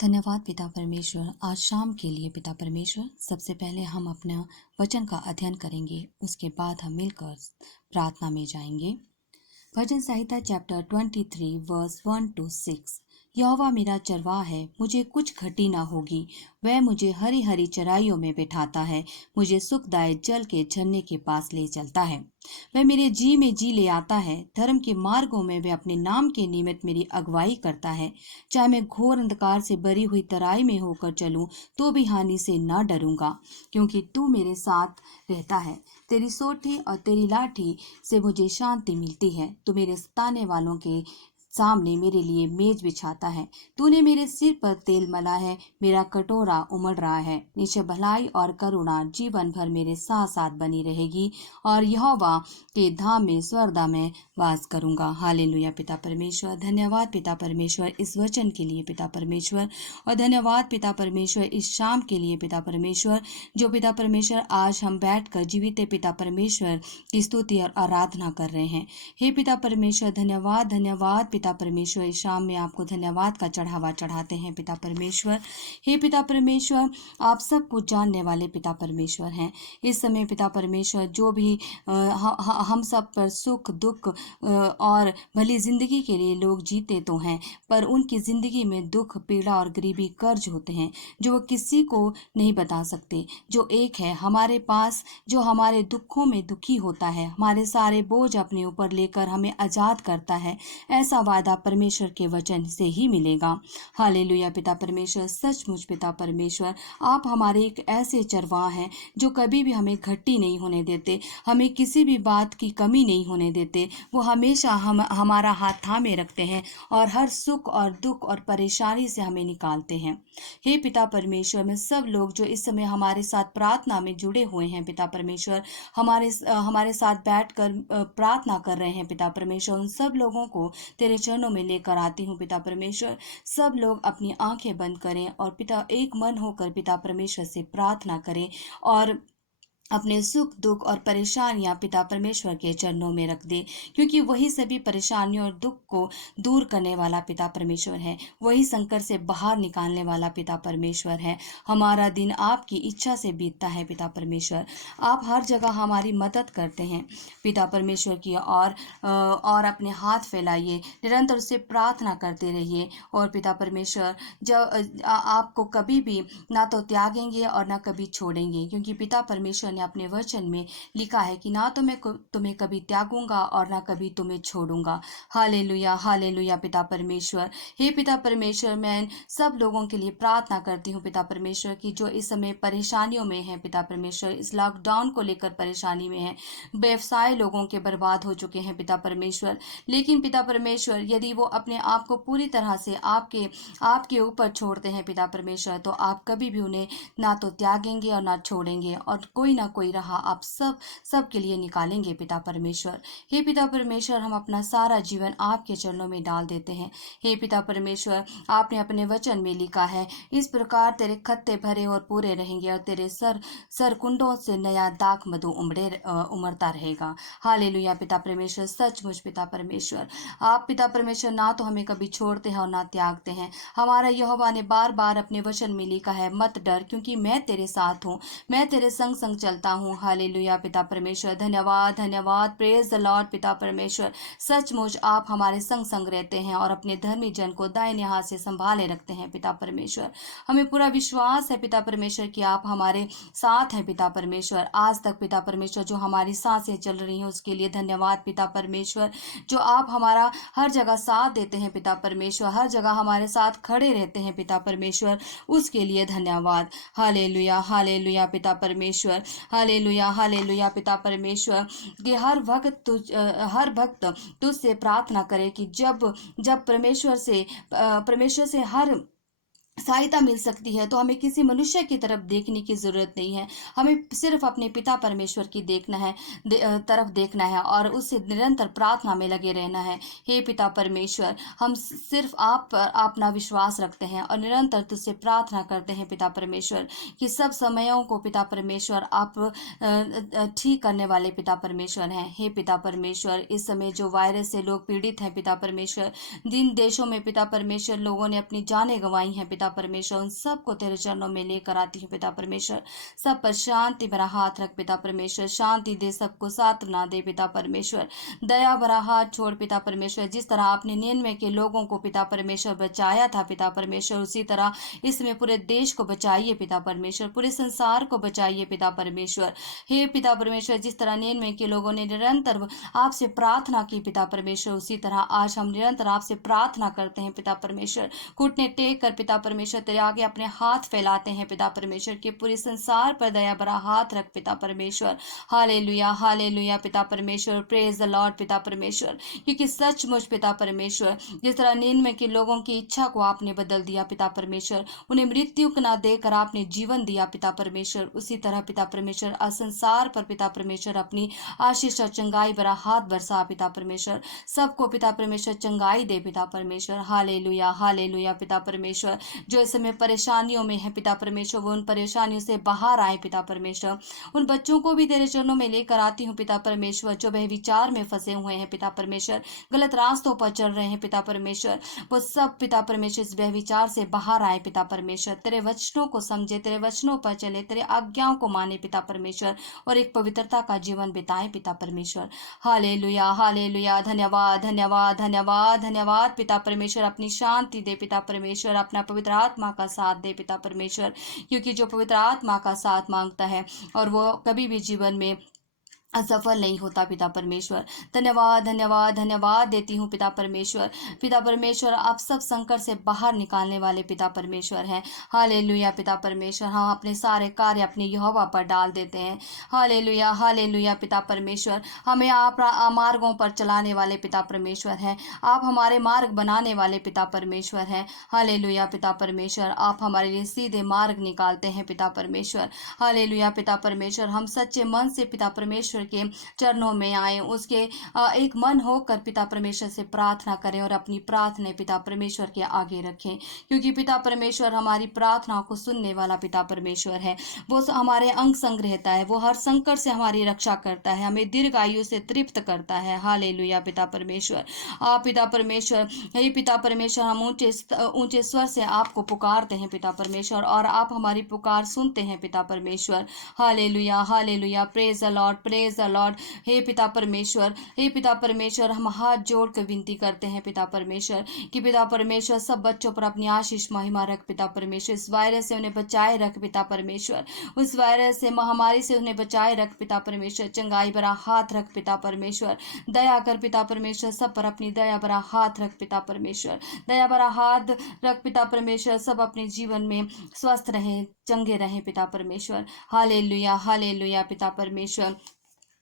धन्यवाद पिता परमेश्वर, आज शाम के लिए पिता परमेश्वर। सबसे पहले हम अपना वचन का अध्ययन करेंगे, उसके बाद हम मिलकर प्रार्थना में जाएंगे। भजन संहिता चैप्टर 23 वर्स 1 to 6। यहोवा मेरा चरवाहा है, मुझे कुछ घटी ना होगी। वह मुझे हरी हरी चराइयों में बिठाता है, मुझे सुखदायक जल के झरने के पास ले चलता है। वह मेरे जी में जी ले आता है, धर्म के मार्गों में वह अपने नाम के निमित्त मेरी अगुवाई करता है। चाहे मैं घोर अंधकार से भरी हुई तराई में होकर चलूं, तो भी हानि से ना डरूंगा, क्योंकि तू मेरे साथ रहता है। तेरी सोटी और तेरी लाठी से मुझे शांति मिलती है। तू मेरे सताने वालों के सामने मेरे लिए मेज बिछाता है। तूने मेरे सिर पर तेल मला है, मेरा कटोरा उमड़ रहा है। निश्चय भलाई और करुणा जीवन भर मेरे साथ साथ बनी रहेगी, और यहोवा के धाम में स्वर्दा में वास करूंगा। हालेलुया पिता परमेश्वर। धन्यवाद पिता परमेश्वर इस वचन के लिए पिता परमेश्वर, और धन्यवाद पिता परमेश्वर इस शाम के लिए पिता परमेश्वर, जो पिता परमेश्वर आज हम बैठकर जीवित पिता परमेश्वर की स्तुति और आराधना कर रहे हैं। हे पिता परमेश्वर, धन्यवाद धन्यवाद पिता परमेश्वर। इस शाम में आपको धन्यवाद का चढ़ावा चढ़ाते हैं पिता परमेश्वर। हे पिता परमेश्वर, आप सब कुछ जानने वाले पिता परमेश्वर हैं। इस समय पिता परमेश्वर जो भी हम सब पर सुख दुख और भली जिंदगी के लिए लोग जीते तो हैं, पर उनकी जिंदगी में दुख पीड़ा और गरीबी कर्ज होते हैं, जो वो किसी को नहीं बता सकते। जो एक है हमारे पास, जो हमारे दुखों में दुखी होता है, हमारे सारे बोझ अपने ऊपर लेकर हमें आजाद करता है, ऐसा वादा परमेश्वर के वचन से ही मिलेगा। हालेलुया पिता परमेश्वर। सचमुच पिता परमेश्वर, आप हमारे एक ऐसे चरवाहा हैं जो कभी भी हमें घट्टी नहीं होने देते, हमें किसी भी बात की कमी नहीं होने देते। वो हमेशा हमारा हाथ थामे रखते हैं और हर सुख और दुख और परेशानी से हमें निकालते हैं। हे पिता परमेश्वर, में सब लोग जो इस समय हमारे साथ प्रार्थना में जुड़े हुए हैं पिता परमेश्वर, हमारे साथ बैठकर प्रार्थना कर रहे हैं पिता परमेश्वर, उन सब लोगों को तेरे चरणों में लेकर आती हूँ पिता परमेश्वर। सब लोग अपनी आंखें बंद करें और पिता एक मन होकर पिता परमेश्वर से प्रार्थना करें, और अपने सुख दुख और परेशानियां पिता परमेश्वर के चरणों में रख दे, क्योंकि वही सभी परेशानियों और दुख को दूर करने वाला पिता परमेश्वर है। वही संकट से बाहर निकालने वाला पिता परमेश्वर है। हमारा दिन आपकी इच्छा से बीतता है पिता परमेश्वर। आप हर जगह हमारी मदद करते हैं पिता परमेश्वर की, और अपने हाथ फैलाइए, निरंतर उससे प्रार्थना करते रहिए। और पिता परमेश्वर, जब आपको कभी भी ना तो त्यागेंगे और ना कभी छोड़ेंगे, क्योंकि पिता परमेश्वर ने अपने वचन में लिखा है कि ना तो मैं तुम्हें कभी त्यागूंगा और ना कभी तुम्हें छोड़ूंगा। हालेलुया हालेलुया पिता परमेश्वर। हे पिता परमेश्वर, मैं सब लोगों के लिए प्रार्थना करती हूँ पिता परमेश्वर की, जो इस समय परेशानियों में है पिता परमेश्वर, इस लॉकडाउन को लेकर परेशानी में है। व्यवसाय लोगों के बर्बाद हो चुके हैं पिता परमेश्वर, लेकिन पिता परमेश्वर यदि वो अपने आप को पूरी तरह से आपके ऊपर छोड़ते हैं पिता परमेश्वर, तो आप कभी भी उन्हें ना तो त्यागेंगे और ना छोड़ेंगे, और कोई ना कोई राह आप सब के लिए निकालेंगे पिता परमेश्वर। हे पिता परमेश्वर, हम अपना सारा जीवन आपके चरणों में डाल देते हैं। हे पिता परमेश्वर, आपने अपने वचन में लिखा है, इस प्रकार तेरे खत्ते भरे और पूरे रहेंगे, और तेरे सर कुंडों से नया दाख मधु उमड़ता रहेगा। हालेलुया पिता परमेश्वर। सचमुच पिता परमेश्वर, आप पिता परमेश्वर ना तो हमें कभी छोड़ते हैं और ना त्यागते हैं। हमारा यहोवा ने बार बार अपने वचन में लिखा है, मत डर, क्योंकि मैं तेरे साथ हूँ, मैं तेरे संग संग चलता हूँ। हालेलुया पिता परमेश्वर। धन्यवाद धन्यवाद, प्रेज द लॉर्ड पिता परमेश्वर। सचमुच आप हमारे संग संग रहते हैं और अपने धर्मी जन को दाहिने हाथ से संभाले रखते हैं पिता परमेश्वर। हमें पूरा विश्वास है पिता परमेश्वर कि आप हमारे साथ हैं पिता परमेश्वर। आज तक पिता परमेश्वर जो हमारी सांसें चल रही हैं उसके लिए धन्यवाद पिता परमेश्वर। जो आप हमारा हर जगह साथ देते हैं पिता परमेश्वर, हर जगह हमारे साथ खड़े रहते हैं पिता परमेश्वर, उसके लिए धन्यवाद। हालेलुया हालेलुया पिता परमेश्वर। हालेलुया हालेलुया पिता परमेश्वर। कि हर भक्त तुझसे प्रार्थना करे कि जब जब परमेश्वर से हर सहायता मिल सकती है, तो हमें किसी मनुष्य की तरफ देखने की जरूरत नहीं है। हमें सिर्फ अपने पिता परमेश्वर की तरफ देखना है और उससे निरंतर प्रार्थना में लगे रहना है। हे पिता परमेश्वर, हम सिर्फ आप पर अपना विश्वास रखते हैं और निरंतर तुझसे प्रार्थना करते हैं पिता परमेश्वर, कि सब समयों को पिता परमेश्वर आप ठीक करने वाले पिता परमेश्वर हैं। हे पिता परमेश्वर, इस समय जो वायरस से लोग पीड़ित हैं पिता परमेश्वर, जिन देशों में पिता परमेश्वर लोगों ने अपनी जानें गंवाई हैं पिता परमेश्वर। उन सबको तेरे चरणों में लेकर आती हूँ पिता परमेश्वर। सब पर शांति भरा हाथ रख पिता परमेश्वर, शांति दे, सबको सांत्वना दे पिता परमेश्वर। दया भरा हाथ छोड़ पिता परमेश्वर। जिस तरह आपने 99 के लोगों को पिता परमेश्वर बचाया था पिता परमेश्वर, उसी तरह इसमें पूरे देश को बचाइए पिता परमेश्वर, पूरे संसार को बचाइए पिता परमेश्वर। हे पिता परमेश्वर, जिस तरह 99 के लोगों ने निरंतर आपसे प्रार्थना की पिता परमेश्वर, उसी तरह आज हम निरंतर आपसे प्रार्थना करते हैं पिता परमेश्वर। घुटने टेक कर पिता परमेश्वर तेरे आगे अपने हाथ फैलाते हैं पिता परमेश्वर के पूरे संसार पर दया भरा हाथ रख पिता परमेश्वर। हालेलुया हालेलुया पिता परमेश्वर, प्रेज द लॉर्ड पिता परमेश्वर। क्योंकि सचमुच पिता परमेश्वर, जिस तरह 99 के लोगों की इच्छा को आपने बदल दिया पिता परमेश्वर, उन्हें मृत्यु को ना देकर आपने जीवन दिया पिता परमेश्वर, उसी तरह पिता परमेश्वर संसार पर पिता परमेश्वर अपनी आशीष और चंगाई भरा हाथ बरसा पिता परमेश्वर। सबको पिता परमेश्वर चंगाई दे पिता परमेश्वर। हालेलुया हालेलुया पिता परमेश्वर। जो इस समय परेशानियों में है पिता परमेश्वर, वो उन परेशानियों से बाहर आए पिता परमेश्वर। उन बच्चों को भी तेरे चरणों में लेकर आती हूँ पिता परमेश्वर, जो वह विचार में फंसे हुए हैं पिता परमेश्वर, गलत रास्तों पर चल रहे हैं पिता परमेश्वर, वो सब पिता परमेश्वर इस व्यभिचार से बाहर आए पिता परमेश्वर। तेरे वचनों को समझे, तेरे वचनों पर चले, तेरे आज्ञाओं को माने पिता परमेश्वर, और एक पवित्रता का जीवन बिताए पिता परमेश्वर। Hallelujah hallelujah. धन्यवाद धन्यवाद धन्यवाद धन्यवाद पिता परमेश्वर। अपनी शांति दे पिता परमेश्वर, अपना पवित्र आत्मा का साथ दे पिता परमेश्वर, क्योंकि जो पवित्र आत्मा का साथ मांगता है और वो कभी भी जीवन में असफल नहीं होता पिता परमेश्वर। धन्यवाद धन्यवाद धन्यवाद देती हूँ पिता परमेश्वर। पिता परमेश्वर, आप सब संकट से बाहर निकालने वाले पिता परमेश्वर हैं। हालेलुया पिता परमेश्वर। हम अपने सारे कार्य अपने यहोवा पर डाल देते हैं। हालेलुया हालेलुया पिता परमेश्वर। हमें आप मार्गों पर चलाने वाले पिता परमेश्वर हैं। आप हमारे मार्ग बनाने वाले पिता परमेश्वर हैं। हालेलुया पिता परमेश्वर। आप हमारे लिए सीधे मार्ग निकालते हैं पिता परमेश्वर। हालेलुया पिता परमेश्वर। हम सच्चे मन से पिता परमेश्वर के चरणों में आए, उसके एक मन होकर पिता परमेश्वर से प्रार्थना करें और अपनी प्रार्थना पिता परमेश्वर के आगे रखें, क्योंकि पिता परमेश्वर हमारी प्रार्थना को सुनने वाला पिता परमेश्वर है। वो हमारे अंग संग रहता है, वो हर संकट से हमारी रक्षा करता है, हमें दीर्घ आयु से तृप्त करता है। हालेलुया पिता परमेश्वर। आप पिता परमेश्वर, हे पिता परमेश्वर, हम ऊंचे स्वर से आपको पुकारते हैं पिता परमेश्वर, और आप हमारी पुकार सुनते हैं पिता परमेश्वर। Hallelujah hallelujah. Praise the Lord praise the Lord. हे पिता परमेश्वर, हे पिता परमेश्वर, हम हाथ जोड़कर विनती करते हैं पिता परमेश्वर कि पिता परमेश्वर सब बच्चों पर अपनी आशीष महिमा रख पिता परमेश्वर। इस वायरस से उन्हें बचाए रख पिता परमेश्वर, उस वायरस से महामारी से उन्हें बचाए रख पिता परमेश्वर। चंगाई भरा हाथ रख पिता परमेश्वर। दया कर पिता परमेश्वर, सब पर अपनी दया भरा हाथ रख पिता परमेश्वर। दया भरा हाथ रख पिता परमेश्वर, सब अपने जीवन में स्वस्थ रहें, चंगे रहें पिता परमेश्वर। हालेलुया हालेलुया पिता परमेश्वर।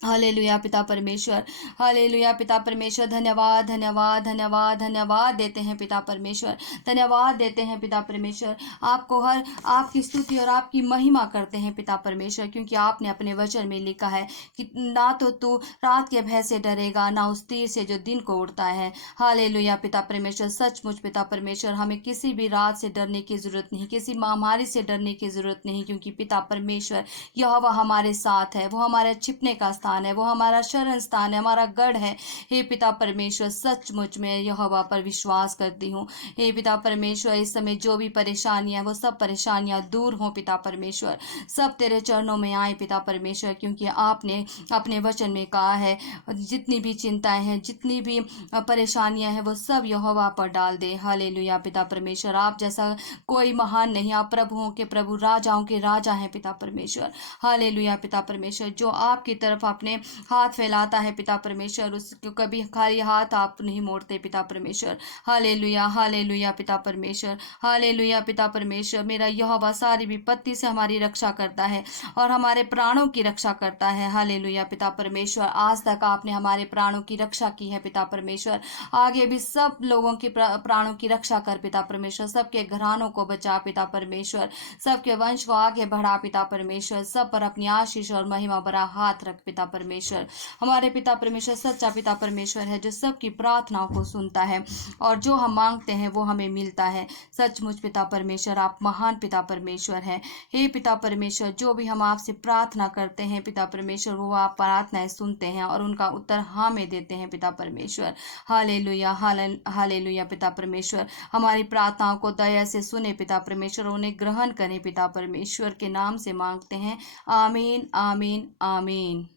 हालेलुया पिता परमेश्वर। हालेलुया पिता परमेश्वर। धन्यवाद धन्यवाद धन्यवाद धन्यवाद देते हैं पिता परमेश्वर। धन्यवाद देते हैं पिता परमेश्वर। आपको हर आपकी स्तुति और आपकी महिमा करते हैं पिता परमेश्वर, क्योंकि आपने अपने वचन में लिखा है कि ना तो तू रात के भय से डरेगा, ना उस तीर से जो दिन को उड़ता है। हालेलुया पिता परमेश्वर। सचमुच पिता परमेश्वर, हमें किसी भी रात से डरने की जरूरत नहीं, किसी महामारी से डरने की जरूरत नहीं, क्योंकि पिता परमेश्वर यहोवा हमारे साथ है। वो हमारे छिपने का स्थान है, वो हमारा शरण स्थान है, हमारा गढ़ है। हे पिता परमेश्वर, सचमुच मैं यहोवा पर विश्वास करती हूँ। हे पिता परमेश्वर, इस समय जो भी परेशानियां, वो सब परेशानियां दूर हों पिता परमेश्वर। सब तेरे चरणों में आए पिता परमेश्वर, क्योंकि आपने अपने वचन में कहा है जितनी भी चिंताएं हैं, जितनी भी परेशानियां हैं, वो सब यहोवा पर डाल दे। हालेलुया पिता परमेश्वर। आप जैसा कोई महान नहीं, आप प्रभुओं के प्रभु, राजाओं के राजा हैं पिता परमेश्वर। हालेलुया पिता परमेश्वर। जो आपकी तरफ अपने हाथ फैलाता है पिता परमेश्वर, उसको कभी खाली हाथ आप नहीं मोड़ते पिता परमेश्वर। हालेलुया हालेलुया पिता परमेश्वर। हालेलुया पिता परमेश्वर। मेरा यहोवा सारी विपत्ति से हमारी रक्षा करता है और हमारे प्राणों की रक्षा करता है। हालेलुया पिता परमेश्वर। आज तक आपने हमारे प्राणों की रक्षा की है पिता परमेश्वर, आगे भी सब लोगों के प्राणों की रक्षा कर पिता परमेश्वर। सबके घरानों को बचा पिता परमेश्वर, सबके वंश को आगे बढ़ा पिता परमेश्वर। सब पर अपनी आशीष और महिमा भरा हाथ रख पिता पिता परमेश्वर। हमारे पिता परमेश्वर सच्चा पिता परमेश्वर है, जो सबकी प्रार्थनाओं को सुनता है और जो हम मांगते हैं वो हमें मिलता है। सचमुच पिता परमेश्वर, आप महान पिता परमेश्वर हैं। हे पिता परमेश्वर, जो भी हम आपसे प्रार्थना करते हैं पिता परमेश्वर, वो आप प्रार्थनाएं सुनते हैं और उनका उत्तर हाँ में देते हैं पिता परमेश्वर। हालेलुया, हालेलुया पिता परमेश्वर। हमारी प्रार्थनाओं को दया से सुने पिता परमेश्वर, उन्हें ग्रहण करें पिता परमेश्वर के नाम से मांगते हैं। आमीन, आमीन, आमीन।